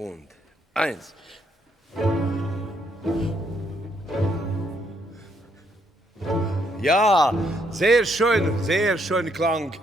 und 1. Ja, sehr schön Klang.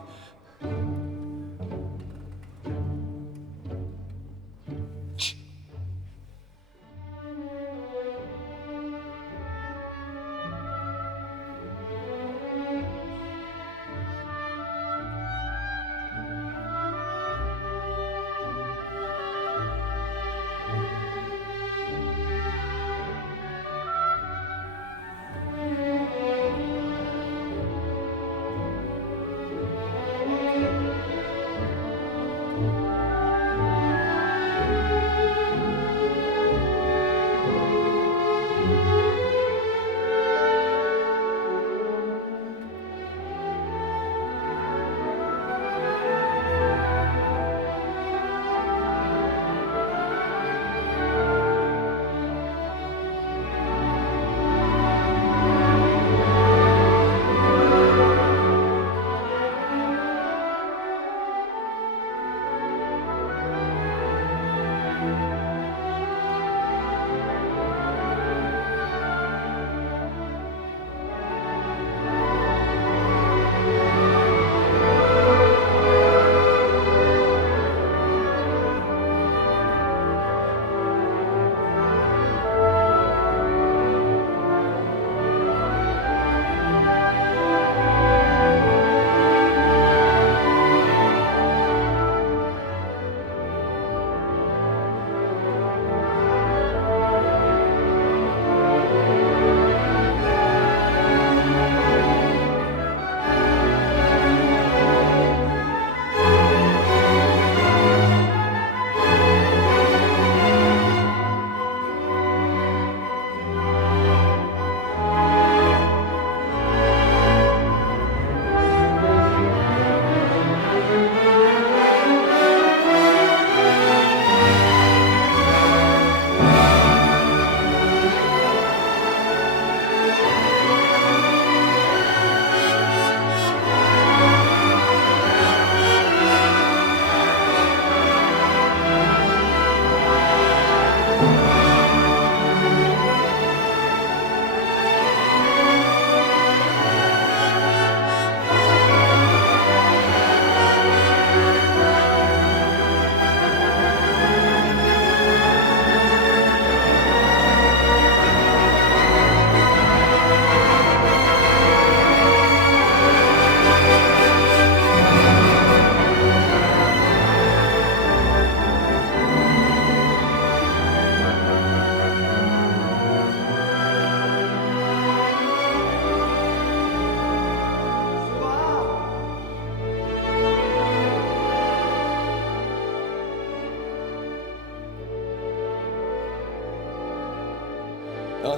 Ja,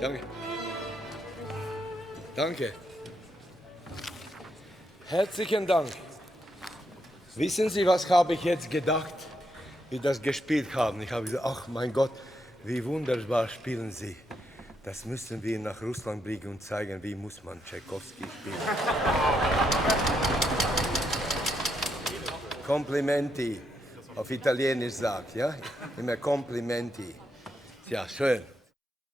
danke. Danke. Herzlichen Dank. Wissen Sie, was habe ich jetzt gedacht, wie das gespielt haben? Ich habe gesagt, ach mein Gott, wie wunderbar spielen Sie. Das müssen wir nach Russland bringen und zeigen, wie muss man Tchaikovsky spielen. Complimenti, auf Italienisch sagt, ja? Immer Complimenti. Ja, schön.